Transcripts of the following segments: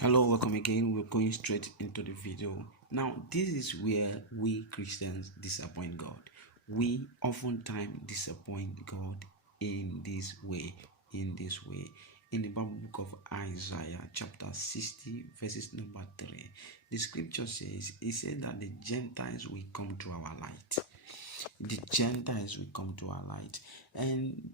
Hello, welcome again. We're going straight into the video. Now, this is where we Christians disappoint God. We oftentimes disappoint God in this way. In the Bible book of Isaiah, chapter 60, verses number 3, the scripture says, it said that the Gentiles will come to our light. The Gentiles will come to our light. And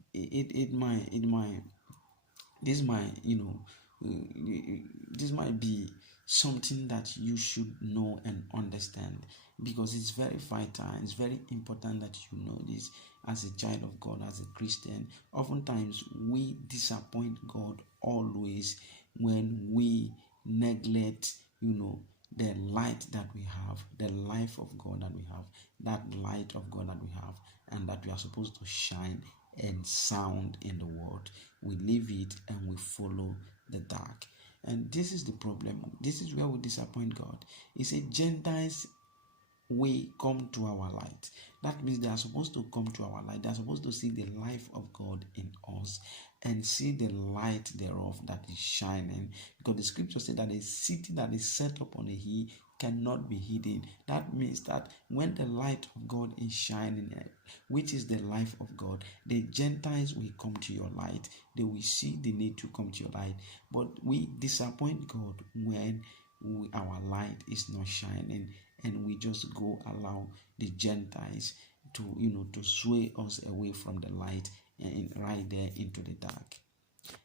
this might be something that you should know and understand, because it's very vital. It's very important that you know this as a child of God, as a Christian. Oftentimes we disappoint God always when we neglect the light that we have, the life of God that we have, that light of God that we have, and that we are supposed to shine and sound in the world. We leave it and we follow the dark. And this is the problem. This is where we disappoint God. He said Gentiles will come to our light. That means they are supposed to come to our light. They are supposed to see the life of God in us and see the light thereof that is shining. Because the scripture said that a city that is set up on a hill cannot be hidden. That means that when the light of God is shining, which is the life of God, the Gentiles will come to your light. They will see the need to come to your light. But we disappoint God when our light is not shining, and we just go allow the Gentiles to sway us away from the light and right there into the dark.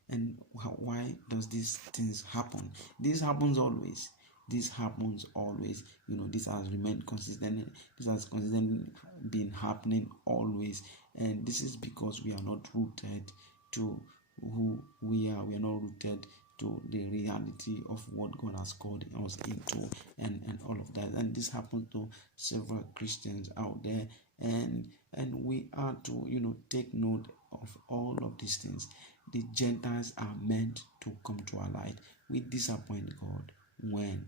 And why does these things happen? This happens always. This happens always. This has remained consistent. This has consistently been happening always. And this is because we are not rooted to who we are. We are not rooted to the reality of what God has called us into and all of that. And this happens to several Christians out there. And we are to take note of all of these things. The Gentiles are meant to come to our light. We disappoint God when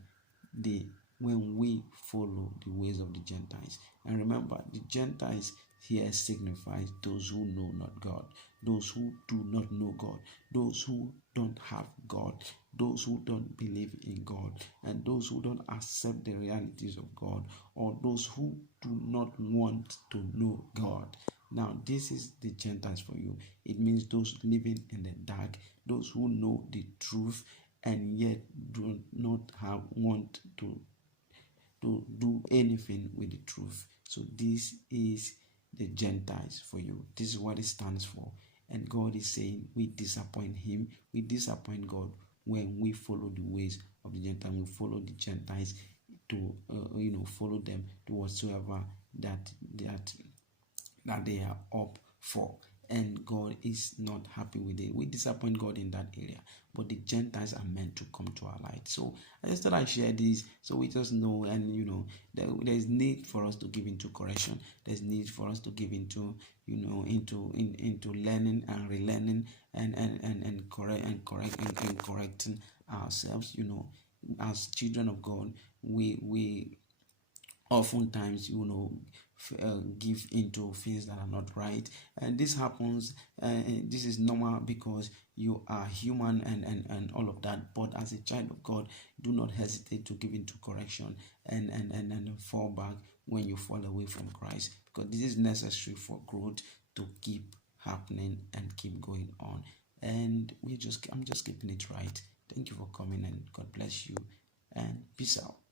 we follow the ways of the Gentiles. And remember, the Gentiles here signifies those who know not God, those who do not know God, those who don't have God, those who don't believe in God, and those who don't accept the realities of God, or those who do not want to know God. Now, this is the Gentiles for you. It means those living in the dark, those who know the truth and yet do not want to do anything with the truth. So this is the Gentiles for you. This is what it stands for. And God is saying we disappoint him. We disappoint God when we follow the ways of the Gentiles. We follow the Gentiles to follow them to whatsoever that they are up for. And God is not happy with it. We disappoint God in that area. But the Gentiles are meant to come to our light. So I just thought I'd share this so we just know, and there's need for us to give into correction. There's need for us to give into into learning and relearning and correcting ourselves. As children of God, we oftentimes give into things that are not right, and this happens. This is normal because you are human and all of that. But as a child of God, do not hesitate to give into correction and fall back when you fall away from Christ, because this is necessary for growth to keep happening and keep going on. And I'm just keeping it right. Thank you for coming, and God bless you, and peace out.